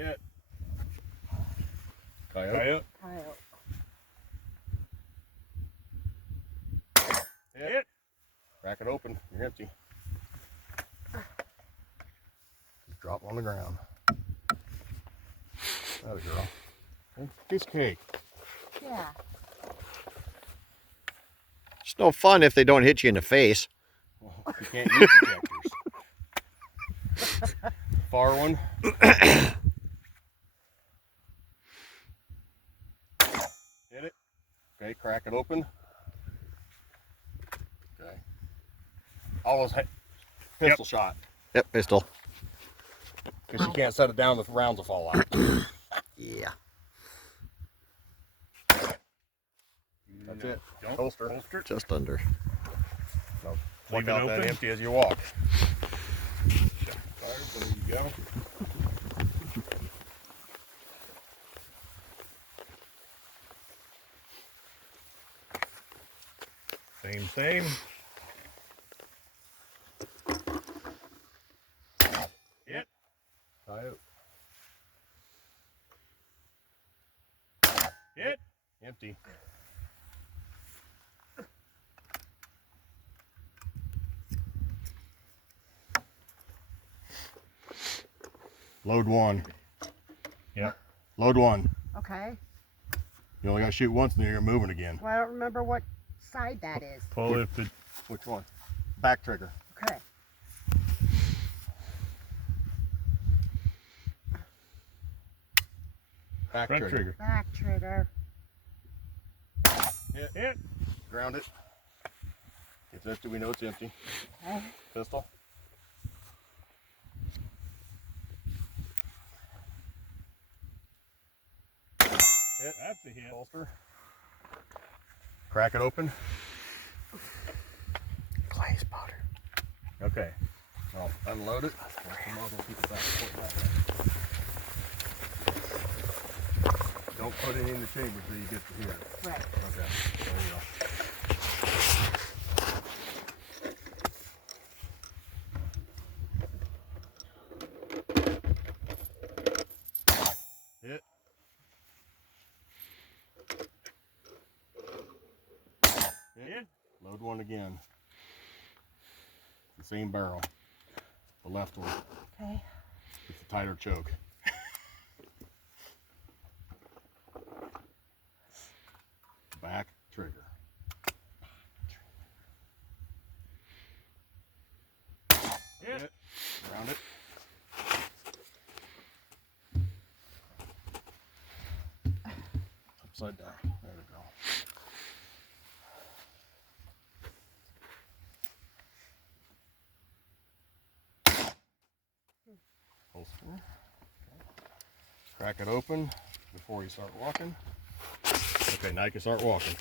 Hit. Coyote. Coyote. Hit. Crack it open. You're empty. Just drop on the ground. That a girl. Piece of cake. Yeah. It's no fun if they don't hit you in the face. Well, you can't use projectors. Far one. Hit it. Okay, crack it open. Okay. Almost pistol shot. Yep, pistol. Because you can't set it down, the rounds will fall out. Yeah. That's it. Don't Holster. Just under. No. Leave Look it out that open? empty as you walk. Fired, there you go. Same. Hit. Coyote. Hit. Empty. Load one. Yep. Load one. Okay. You only got to shoot once and then you're moving again. Well, I don't remember what side that is. Pull it. Which one? Back trigger. Okay. Back Front trigger. Back trigger. Hit. Ground it. It's empty. We know it's empty. Okay. Pistol. Hit. That's a hit. Holster. Crack it open. Glaze powder. Okay. I'll unload it. I might as well keep it back. Don't put it in the chamber until you get to here. Right. Okay. There you go. Hit. Hit. Load one again. The same barrel. The left one. Okay. It's a tighter choke. Back trigger. Hit. Round it. Upside down. There we go. Holster. Okay. Crack it open before you start walking. Okay, now you can start walking.